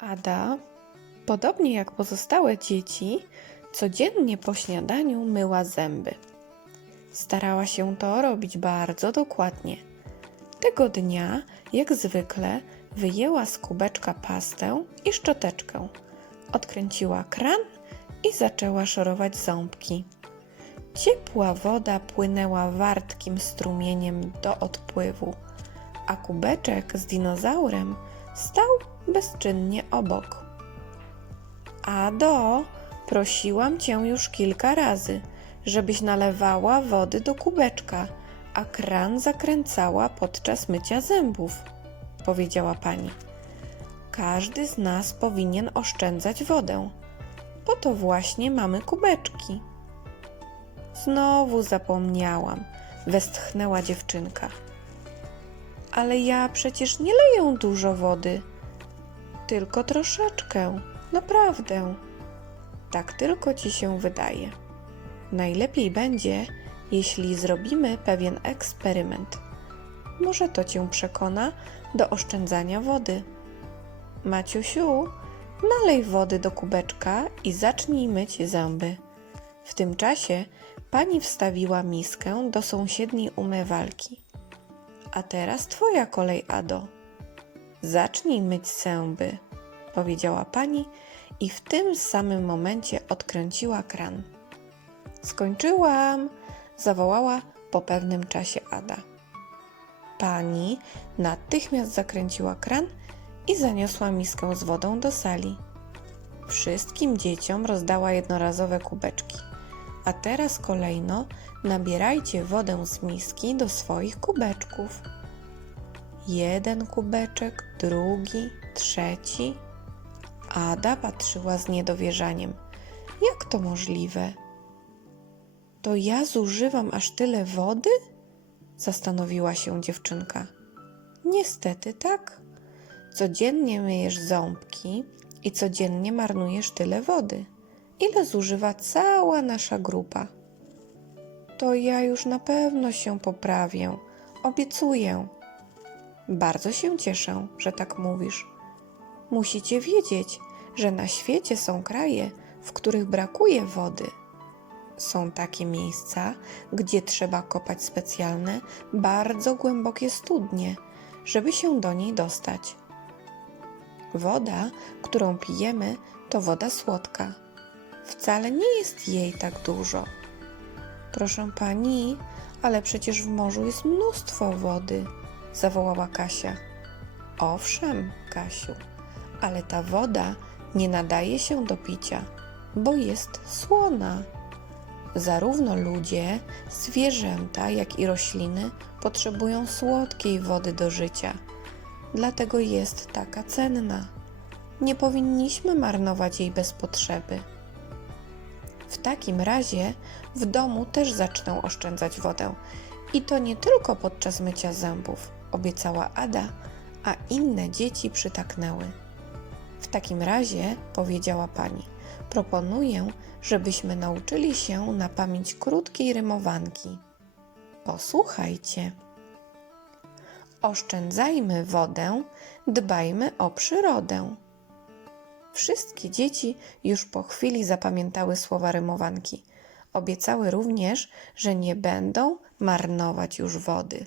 Ada, podobnie jak pozostałe dzieci, codziennie po śniadaniu myła zęby. Starała się to robić bardzo dokładnie. Tego dnia, jak zwykle, wyjęła z kubeczka pastę i szczoteczkę. Odkręciła kran i zaczęła szorować ząbki. Ciepła woda płynęła wartkim strumieniem do odpływu, a kubeczek z dinozaurem stał bezczynnie obok. Ado, prosiłam cię już kilka razy, żebyś nalewała wody do kubeczka, a kran zakręcała podczas mycia zębów, powiedziała pani. Każdy z nas powinien oszczędzać wodę. Po to właśnie mamy kubeczki. Znowu zapomniałam, westchnęła dziewczynka. Ale ja przecież nie leję dużo wody, tylko troszeczkę, naprawdę. Tak tylko ci się wydaje. Najlepiej będzie, jeśli zrobimy pewien eksperyment. Może to cię przekona do oszczędzania wody. Maciusiu, nalej wody do kubeczka i zacznij myć zęby. W tym czasie pani wstawiła miskę do sąsiedniej umywalki. A teraz twoja kolej, Ado. Zacznij myć zęby, powiedziała pani i w tym samym momencie odkręciła kran. Skończyłam, zawołała po pewnym czasie Ada. Pani natychmiast zakręciła kran i zaniosła miskę z wodą do sali. Wszystkim dzieciom rozdała jednorazowe kubeczki. A teraz kolejno nabierajcie wodę z miski do swoich kubeczków. Jeden kubeczek, drugi, trzeci. Ada patrzyła z niedowierzaniem. Jak to możliwe? To ja zużywam aż tyle wody? Zastanowiła się dziewczynka. Niestety tak. Codziennie myjesz ząbki i codziennie marnujesz tyle wody. Ile zużywa cała nasza grupa? To ja już na pewno się poprawię. Obiecuję. Bardzo się cieszę, że tak mówisz. Musicie wiedzieć, że na świecie są kraje, w których brakuje wody. Są takie miejsca, gdzie trzeba kopać specjalne, bardzo głębokie studnie, żeby się do niej dostać. Woda, którą pijemy, to woda słodka. Wcale nie jest jej tak dużo. Proszę pani, ale przecież w morzu jest mnóstwo wody, zawołała Kasia. Owszem, Kasiu, ale ta woda nie nadaje się do picia, bo jest słona. Zarówno ludzie, zwierzęta, jak i rośliny potrzebują słodkiej wody do życia. Dlatego jest taka cenna. Nie powinniśmy marnować jej bez potrzeby. W takim razie w domu też zacznę oszczędzać wodę. I to nie tylko podczas mycia zębów, obiecała Ada, a inne dzieci przytaknęły. W takim razie, powiedziała pani, proponuję, żebyśmy nauczyli się na pamięć krótkiej rymowanki. Posłuchajcie. Oszczędzajmy wodę, dbajmy o przyrodę. Wszystkie dzieci już po chwili zapamiętały słowa rymowanki. Obiecały również, że nie będą marnować już wody.